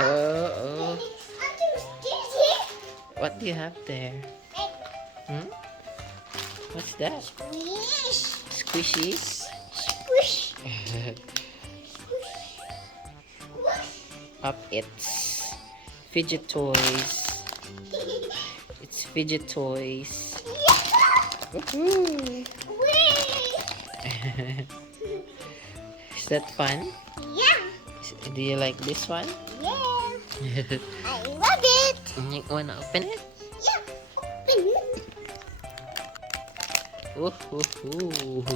Oh, oh. What do you have there? Hmm? What's that? Squishies? Squish. It's fidget toys. It's fidget toys. Woohoo! Is that fun? Yeah. Do you like this one? Yeah. I love it. You wanna open it? Yeah. Open it. Woohoo!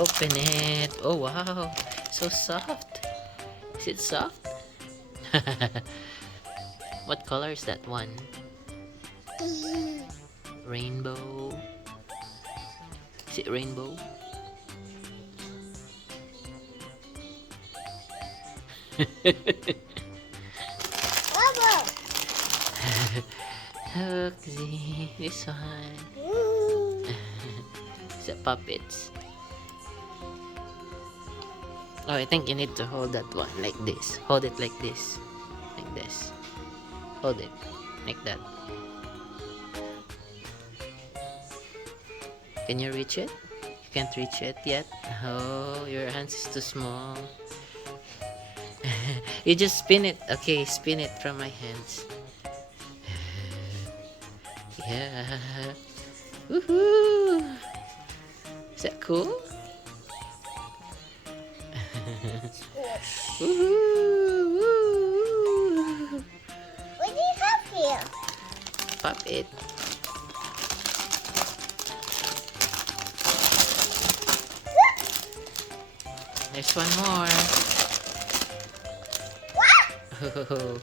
Open it. Oh wow, so soft. Is it soft? What color is that one? Rainbow. Is it rainbow? Bubble. Look, see this one. It's a puppets. Oh, I think you need to hold that one like this. Hold it like this. Like this. Hold it. Like that. Can you reach it? You can't reach it yet? Oh, your hands is too small. You just spin it. Okay, spin it from my hands. Yeah. Woohoo! Is that cool? Woohoo! Woo! What do you have here? Pop it. There's one more. Oh,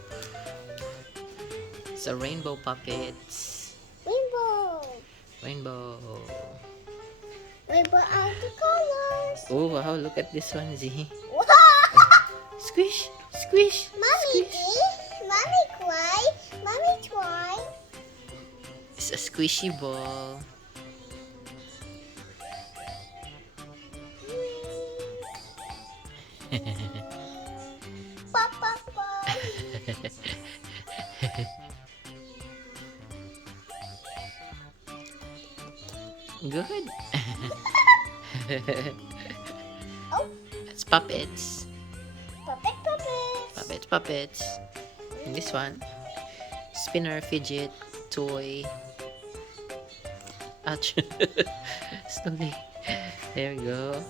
it's a rainbow puppets. Rainbow. Rainbow. Rainbow are the colors. Oh wow, look at this one, Z. Wow. Squish, squish, Mommy, squish. Mommy cry. Mommy try. It's a squishy ball. Papa. Good. Oh, It's puppets. puppet. Puppets, puppets. And this one, spinner, fidget, toy. Ouch. Slowly. There you go.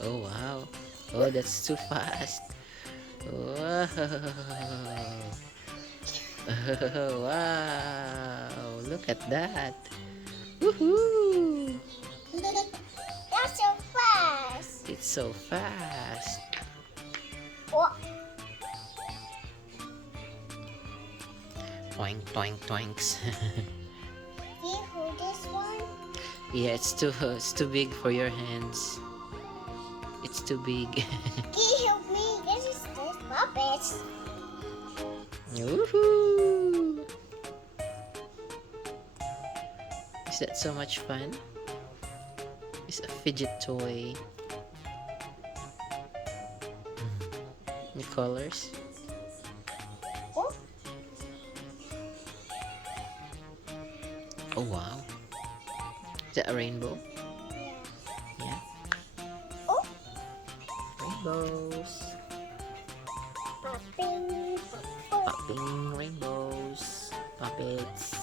Oh wow. Oh, that's too fast. Wow. Wow. Look at that. Woohoo. That's so fast. It's so fast. Oh, Toink, toink, toinks. do you hold this one? Yeah, it's too big for your hands. It's too big. Can you help me? This is this puppets. Woohoo! Is that so much fun? It's a fidget toy. The colors. Oh, Oh wow. Is that a rainbow? Yeah. oh, Rainbows. popping. Popping rainbows. Puppets.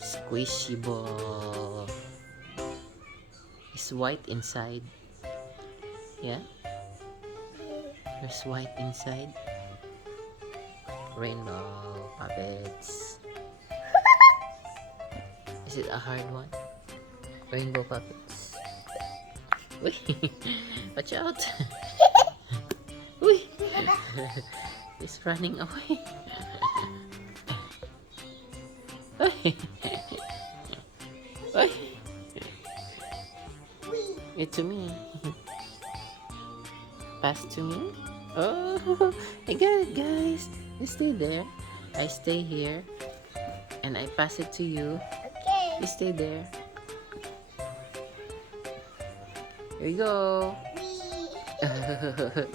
Squishy ball. It's white inside. Yeah? There's white inside. Rainbow puppets. Is it a hard one? Rainbow puppets. Uy! Watch out! Uy! It's running away. Uy! Uy! It's to me. Pass to me. Oh, I got it, guys. You stay there. I stay here. And I pass it to you. Okay. You stay there. Here you go. Wee.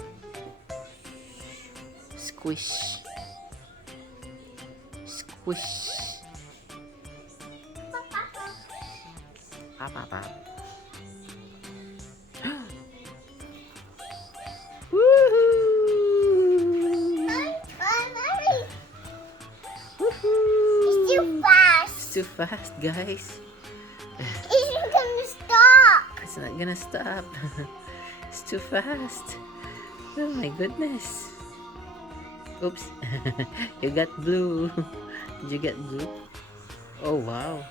Squish. Squish. Pop, pop, pop. Woohoo! Mommy, Woohoo! it's too fast. It's too fast, guys. It's not gonna stop. It's not gonna stop. It's too fast. Oh my goodness. Oops. You got blue. Did you get blue? Oh wow.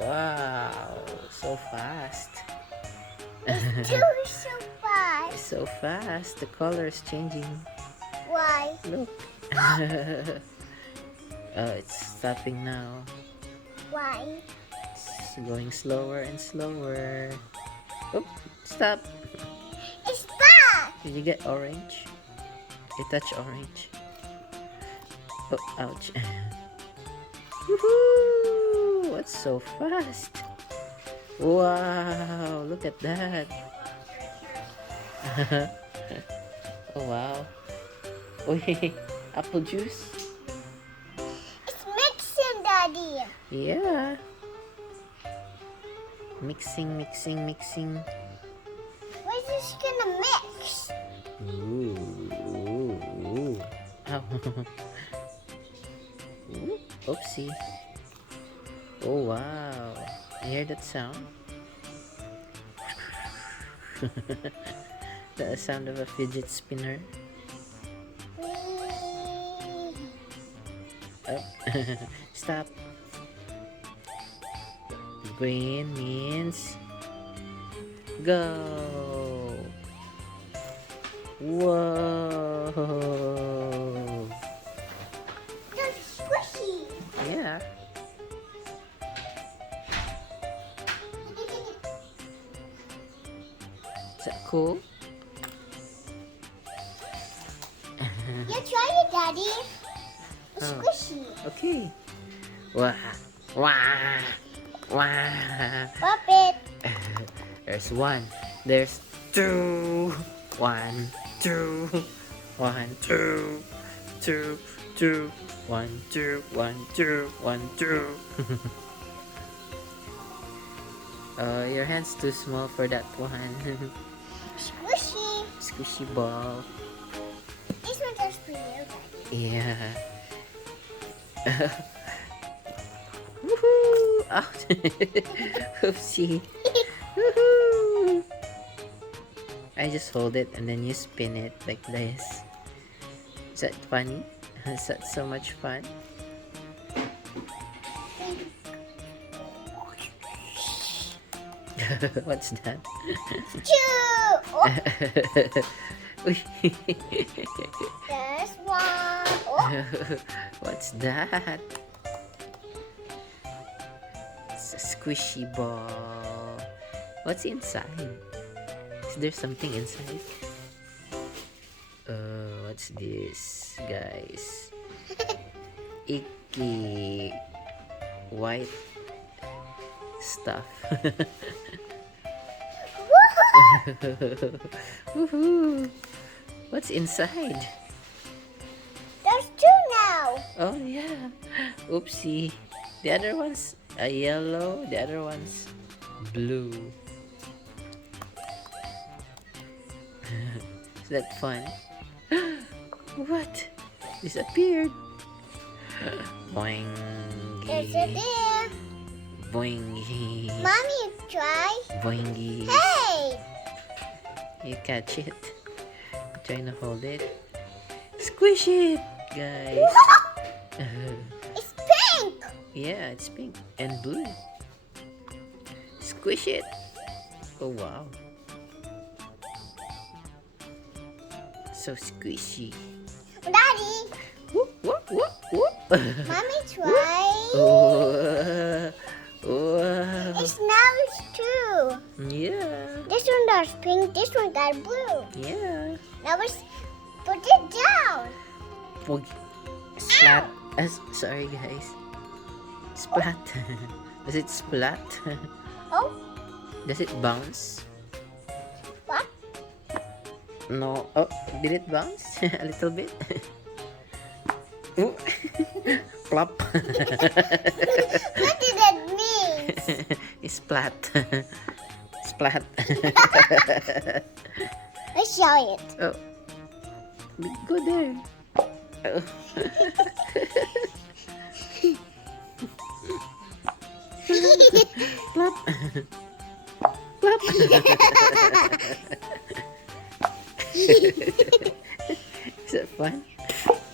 Wow. So fast. It's too so fast. So fast. The color is changing. Why? Look. Oh, it's stopping now. Why? It's going slower and slower. Oh, stop. It's back. Did you get orange? You touch orange. Oh, ouch. Woohoo! What's so fast? Wow, look at that. Oh, wow. Oh, apple juice? It's mixing, Daddy. Yeah. Mixing, mixing, mixing. We're just gonna mix. Ooh, ooh, ooh. Ow. Ooh, oopsie. Oh, wow. You hear that sound? The sound of a fidget spinner. Wee. Oh. Stop. Green means go. Whoa. That's squishy. Yeah. Is that cool? You try it, Daddy. It's Oh. squishy. Okay. Wah. Wah. Wah. Pop it. There's one. There's two. One, two. One, two. Two, two. One, two. One, two. One, two. Your hand's too small for that one. Squishy. Squishy ball. This one goes for you, Daddy. Yeah. Woohoo! Ouch. Oopsie. Woohoo! I just hold it and then you spin it like this. Is that funny? Is that so much fun? What's that? Two. Oh, Uy. there's one. Oh, What's that? It's a squishy ball. What's inside? Is there something inside? What's this, guys? Icky white stuff. Woohoo! What's inside? there's two now. Oh yeah. Oopsie. The other one's a yellow, the other one's blue. Is that fun? What? Disappeared. There's a Boingy. bear. Boingy. Mommy, try. Boingy. Hey. You catch it. Trying to hold it. Squish it, guys. It's pink. Yeah, it's pink and blue. Squish it. Oh wow. So squishy. Daddy, Whoop, whoop, whoop, whoop. Mommy, try. Oh, wow. It's now it's two. Yeah, This one got pink. This one got blue. yeah. Now let's put it down. Pog. Splat. Sorry, guys. Splat. Does it splat? Oh, Does it bounce? No. Oh, did it bounce? A little bit? Ooh. Plop. What did that mean? Splat. Splat. Let's show it. Oh. Go there. Oh. Plop. Plop. Is that fun?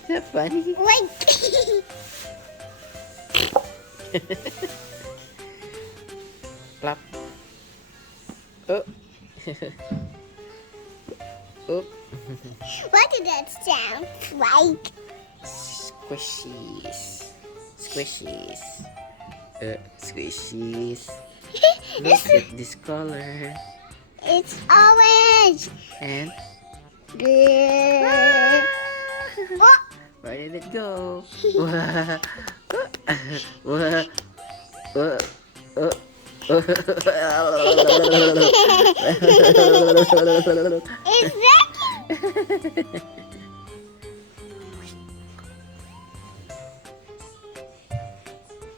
Is that funny? Like. Plop. Oh. Oh. What did that sound like? Squishies. Squishies. Squishies. This Look at this color. It's orange. And Oh, where did it go? Wah. Wah. Wah. it's red.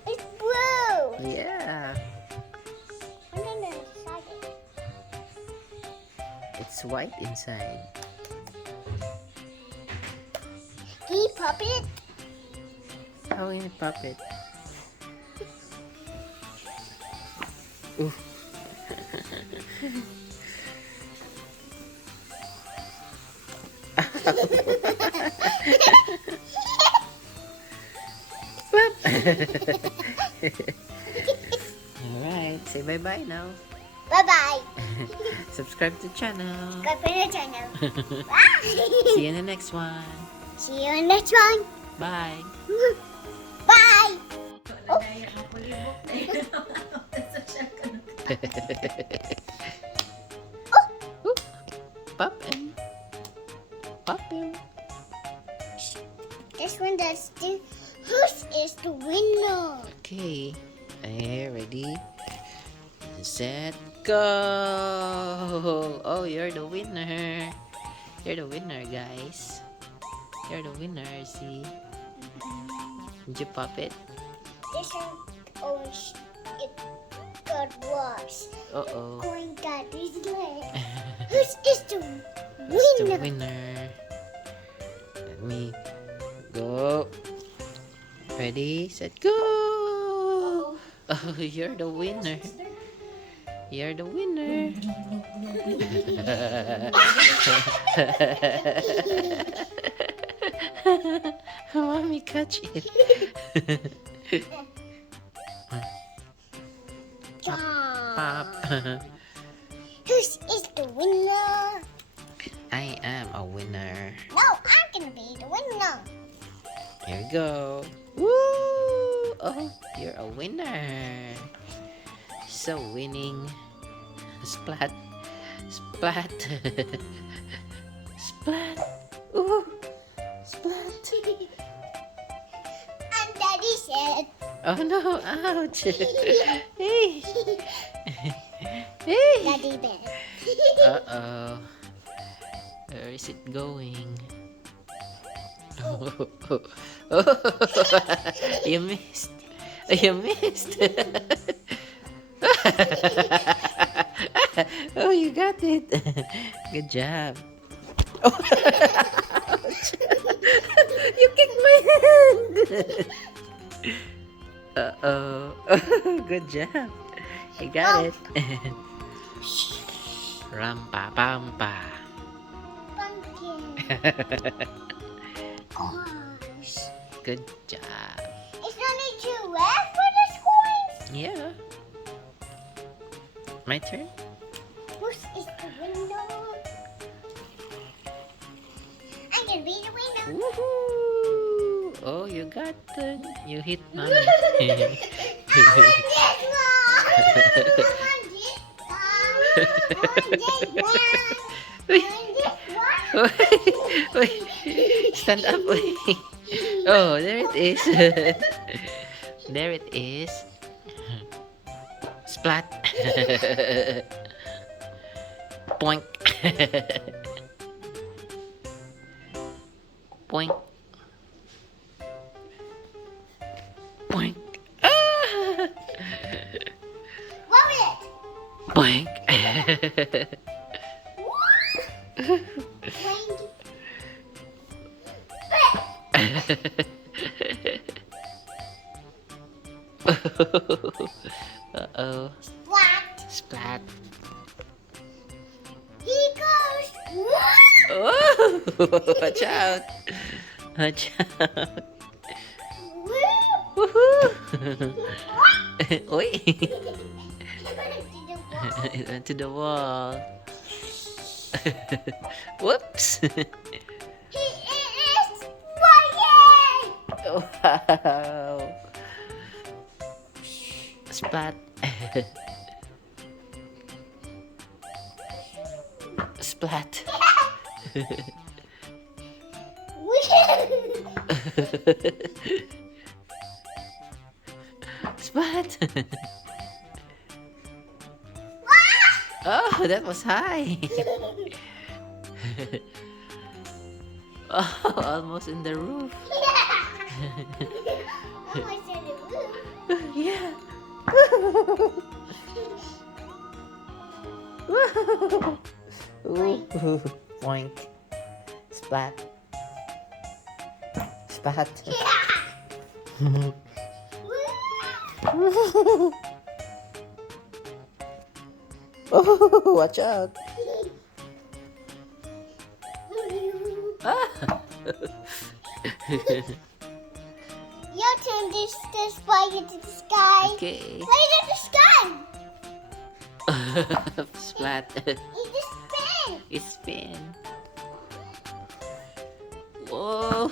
It's blue. Yeah, And then there's something. it's white inside. Can you pop it? How in a puppet? Ooh. Alright, say bye-bye now. Bye-bye. Subscribe to the channel. Go for the channel. Bye. See you in the next one. See you in the next one. Bye. Bye. Ooh. Pop him. Pop him. This one does the whose is the winner? Okay. Ready? Set, go! Oh, you're the winner. You're the winner, guys. You're the winner, see? Did you pop it? This one orange it got worse. Uh-oh. Going got his leg. Whose is the That's the winner? winner. Let me go. Ready, set, go! Oh, you're the winner. You're the winner. Mommy, catch it. Pop. Whose is the winner? I am a winner. No, I'm gonna be the winner. Here we go. Woo! Oh, you're a winner. So winning. Splat. Splat. Splat. Ooh. Splat. And Daddy said, Oh no, ouch. Hey. Hey. Daddy bear. Uh-oh. Where is it going? Oh, oh, oh. You missed. You missed. Oh, you got it. Good job. Oh. Ouch. You kicked my hand. Uh-oh. Good job. You got it. Rampa-pampa. Pumpkin. Gosh. Good job. It's only too left for this coins. Yeah. My turn? Whose is the winner? I'm gonna be the winner. Woohoo! Oh, you got it. You hit mommy. I want this one. I want this one. I want this one. Wait, wait. Stand up. Wait. Oh, there it is. There it is. Splat. Boink. Boink. Boink. Ah! Love it. Boink. Uh-oh. Splat. Splat. He goes. Oh! Watch out. Watch out. Woohoo! Oi! It went to the wall. Whoops! He is flying. Wow! Splat! Splat! Splat! Oh, that was high! Oh, almost in the roof. Almost in the room. Yeah. Ooh. Boink. Splat. Splat. Oh, watch out. Ah. Your turn to fly into the sky. Okay. Fly into the sky. Splat. It's a spin. It's spin. Whoa.